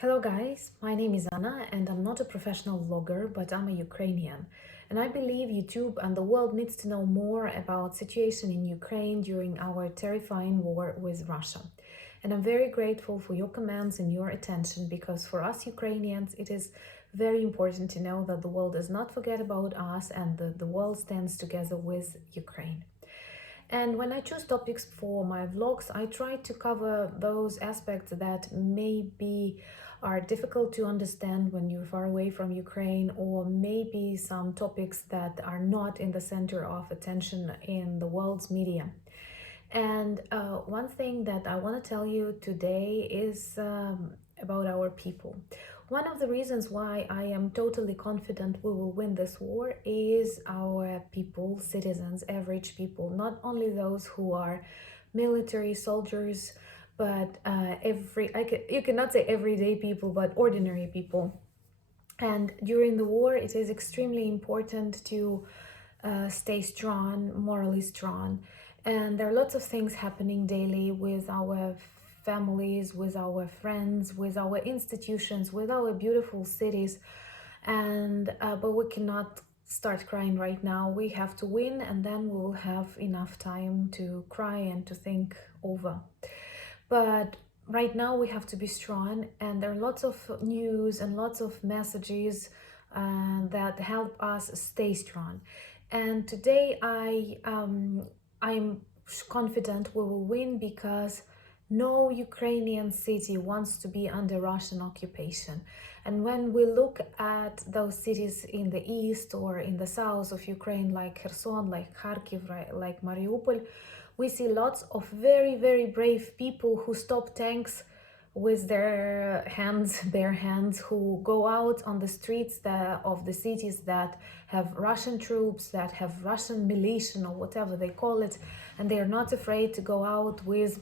Hello guys, my name is Anna and I'm not a professional vlogger, but I'm a Ukrainian. And I believe YouTube and the world needs to know more about situation in Ukraine during our terrifying war with Russia. And I'm very grateful for your comments and your attention, because for us Ukrainians it is very important to know that the world does not forget about us and the world stands together with Ukraine. And when I choose topics for my vlogs, I try to cover those aspects that maybe are difficult to understand when you're far away from Ukraine, or maybe some topics that are not in the center of attention in the world's media. And one thing that I want to tell you today is about our people. One of the reasons why I am totally confident we will win this war is our people, citizens, average people, not only those who are military soldiers, but you cannot say everyday people, but ordinary people. And during the war, it is extremely important to stay strong, morally strong. And there are lots of things happening daily with our families, with our friends, with our institutions, with our beautiful cities. And but we cannot start crying right now. We have to win, and then we will have enough time to cry and to think over. But right now we have to be strong, and there are lots of news and lots of messages that help us stay strong. And today I'm confident we will win, because no Ukrainian city wants to be under Russian occupation. And when we look at those cities in the east or in the south of Ukraine, like Kherson, like Kharkiv, right, like Mariupol, we see lots of very, very brave people who stop tanks with their hands, bare hands, who go out on the streets of the cities that have Russian troops, that have Russian militia or whatever they call it, and they are not afraid to go out with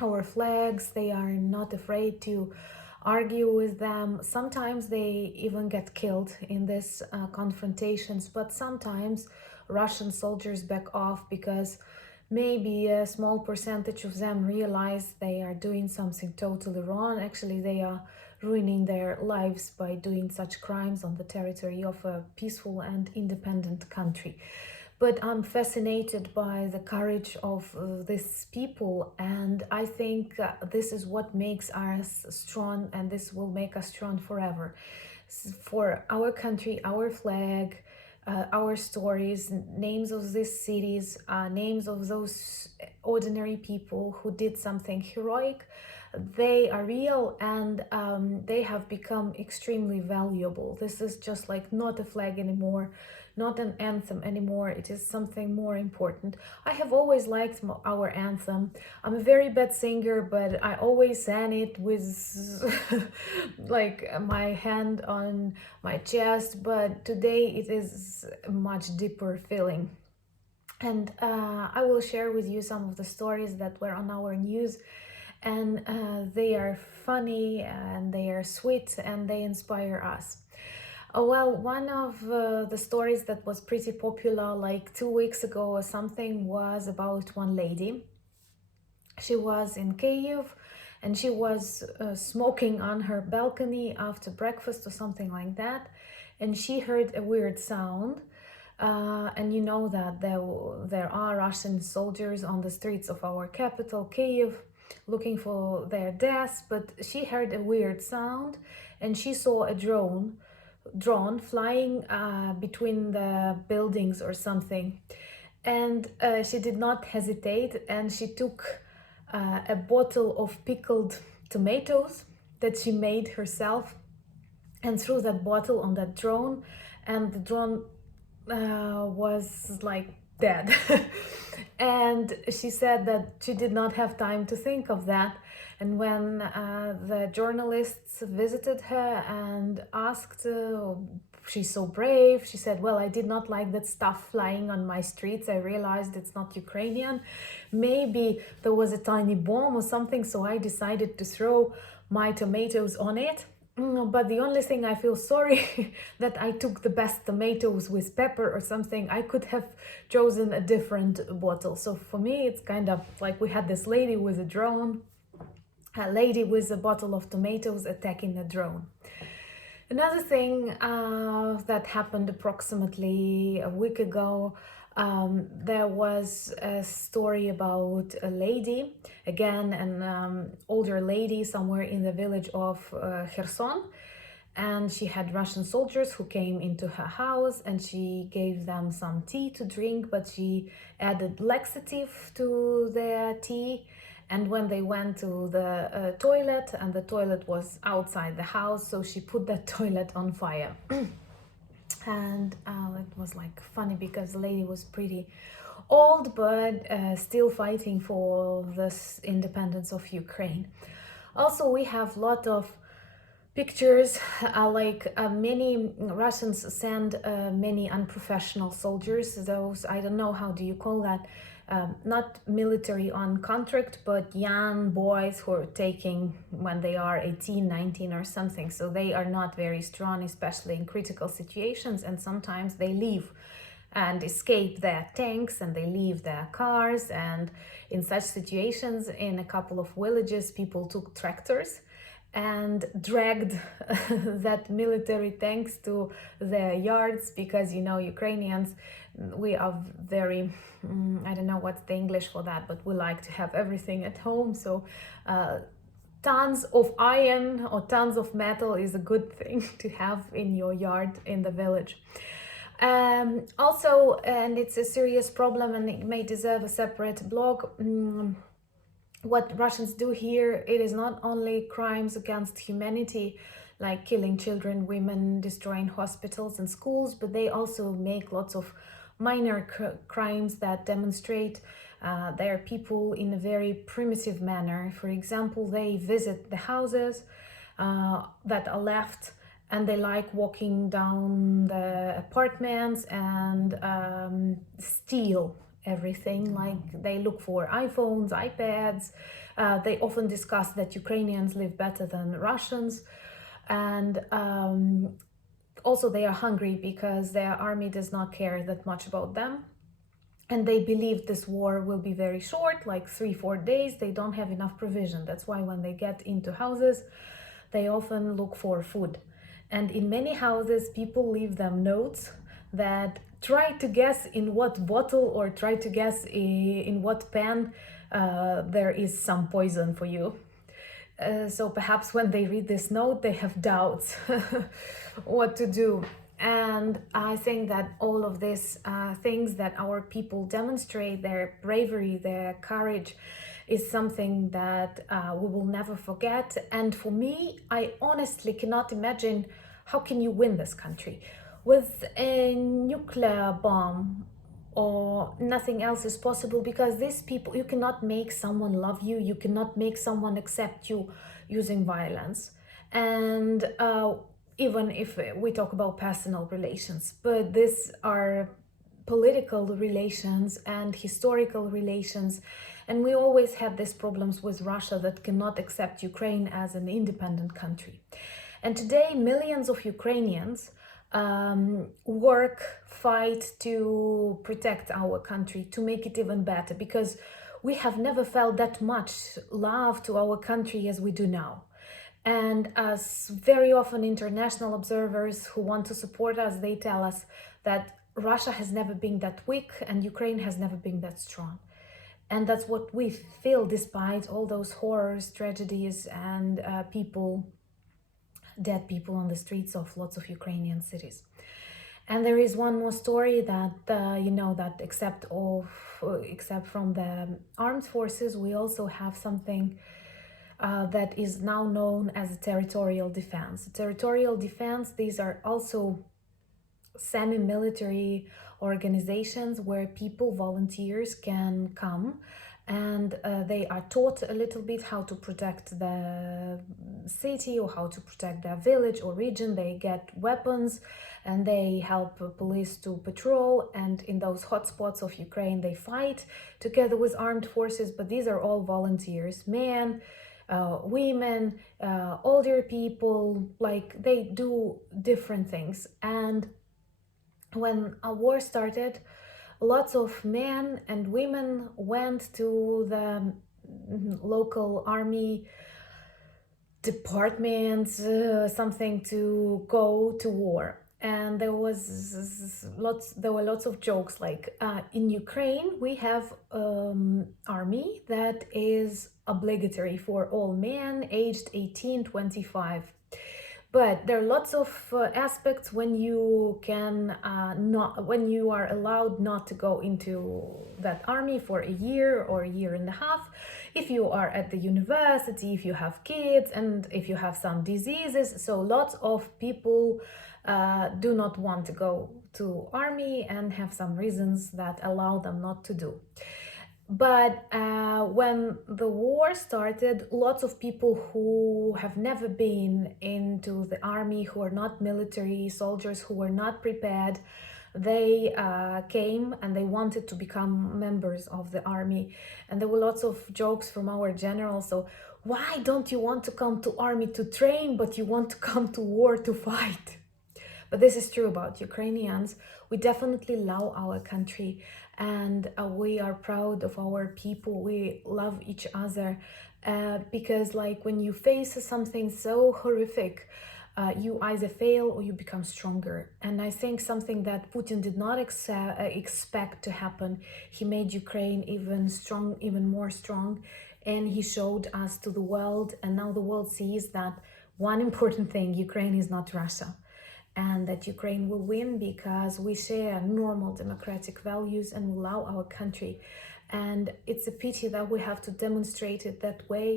our flags. They are not afraid to argue with them. Sometimes they even get killed in these confrontations, but sometimes Russian soldiers back off because maybe a small percentage of them realize they are doing something totally wrong. Actually, they are ruining their lives by doing such crimes on the territory of a peaceful and independent country. But I'm fascinated by the courage of these people, and I think this is what makes us strong, and this will make us strong forever. For our country, our flag, our stories, names of these cities, names of those ordinary people who did something heroic, they are real, and they have become extremely valuable. This is just like not a flag anymore, not an anthem anymore. It is something more important. I have always liked our anthem. I'm a very bad singer, but I always sang it with like my hand on my chest, but today it is a much deeper feeling. And I will share with you some of the stories that were on our news, and they are funny and they are sweet and they inspire us. Well, one of the stories that was pretty popular like 2 weeks ago or something was about one lady. She was in Kyiv and she was smoking on her balcony after breakfast or something like that, and she heard a weird sound. And you know that there are Russian soldiers on the streets of our capital, Kyiv, looking for their deaths, but she heard a weird sound and she saw a drone flying between the buildings or something. And she did not hesitate, and she took a bottle of pickled tomatoes that she made herself and threw that bottle on that drone, and the drone was like dead. And she said that she did not have time to think of that. And when the journalists visited her and asked, she's so brave, she said, well, I did not like that stuff flying on my streets. I realized it's not Ukrainian. Maybe there was a tiny bomb or something, so I decided to throw my tomatoes on it. But the only thing I feel sorry that I took the best tomatoes with pepper or something. I could have chosen a different bottle. So for me, it's kind of like we had this lady with a drone a lady with a bottle of tomatoes attacking a drone. Another thing that happened approximately a week ago, there was a story about a lady, again an older lady somewhere in the village of Kherson, and she had Russian soldiers who came into her house and she gave them some tea to drink, but she added laxative to their tea. And when they went to the toilet, and the toilet was outside the house, so she put that toilet on fire. And it was like funny because the lady was pretty old, but still fighting for this independence of Ukraine. Also, we have a lot of pictures, many Russians send many unprofessional soldiers, those, I don't know, how do you call that, not military on contract, but young boys who are taking when they are 18, 19 or something, so they are not very strong, especially in critical situations, and sometimes they leave and escape their tanks and they leave their cars, and in such situations in a couple of villages people took tractors and dragged that military tanks to their yards, because you know Ukrainians, we are very I don't know what's the English for that, but we like to have everything at home, so tons of iron or tons of metal is a good thing to have in your yard in the village. Also, and it's a serious problem and it may deserve a separate blog, what Russians do here, it is not only crimes against humanity, like killing children, women, destroying hospitals and schools, but they also make lots of minor crimes that demonstrate their people in a very primitive manner. For example, they visit the houses that are left, and they like walking down the apartments and steal everything. Like they look for iPhones, iPads. They often discuss that Ukrainians live better than Russians, and also they are hungry because their army does not care that much about them, and they believe this war will be very short, like 3-4 days. They don't have enough provision. That's why when they get into houses, they often look for food, and in many houses people leave them notes that try to guess in what bottle or try to guess in what pan there is some poison for you. So perhaps when they read this note, they have doubts what to do. And I think that all of these things that our people demonstrate, their bravery, their courage, is something that we will never forget. And for me, I honestly cannot imagine how can you win this country with a nuclear bomb, or nothing else is possible, because these people, you cannot make someone love you, you cannot make someone accept you using violence. And even if we talk about personal relations, but these are political relations and historical relations, and we always have these problems with Russia that cannot accept Ukraine as an independent country. And today millions of Ukrainians work, fight to protect our country, to make it even better, because we have never felt that much love to our country as we do now. And as very often international observers who want to support us, they tell us that Russia has never been that weak and Ukraine has never been that strong. And that's what we feel despite all those horrors, tragedies, and dead people on the streets of lots of Ukrainian cities. And there is one more story that that except from the armed forces, we also have something that is now known as territorial defense. Territorial defense, these are also semi-military organizations where people, volunteers, can come and they are taught a little bit how to protect the city or how to protect their village or region. They get weapons and they help police to patrol, and in those hotspots of Ukraine they fight together with armed forces. But these are all volunteers, men, women, older people, like they do different things. And when a war started, lots of men and women went to the local army departments, something to go to war. And there were lots of jokes like in Ukraine we have army that is obligatory for all men aged 18-25. But there are lots of aspects when you can not when you are allowed not to go into that army for a year or a year and a half, if you are at the university, if you have kids, and if you have some diseases. So lots of people do not want to go to army and have some reasons that allow them not to do. But when the war started, lots of people who have never been into the army, who are not military soldiers, who were not prepared, they came and they wanted to become members of the army. And there were lots of jokes from our general. So why don't you want to come to army to train, but you want to come to war to fight? But this is true about Ukrainians. We definitely love our country, and we are proud of our people. We love each other because, like, when you face something so horrific, you either fail or you become stronger. And I think something that Putin did not expect to happen. He made Ukraine even more strong, and he showed us to the world. And now the world sees that one important thing: Ukraine is not Russia. And that Ukraine will win because we share normal democratic values and we love our country. And it's a pity that we have to demonstrate it that way,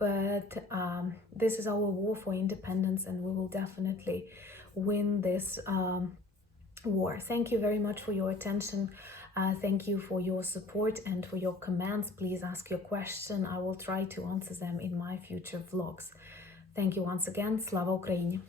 but this is our war for independence, and we will definitely win this war. Thank you very much for your attention. Thank you for your support and for your comments. Please ask your question. I will try to answer them in my future vlogs. Thank you once again. Slava Ukraini!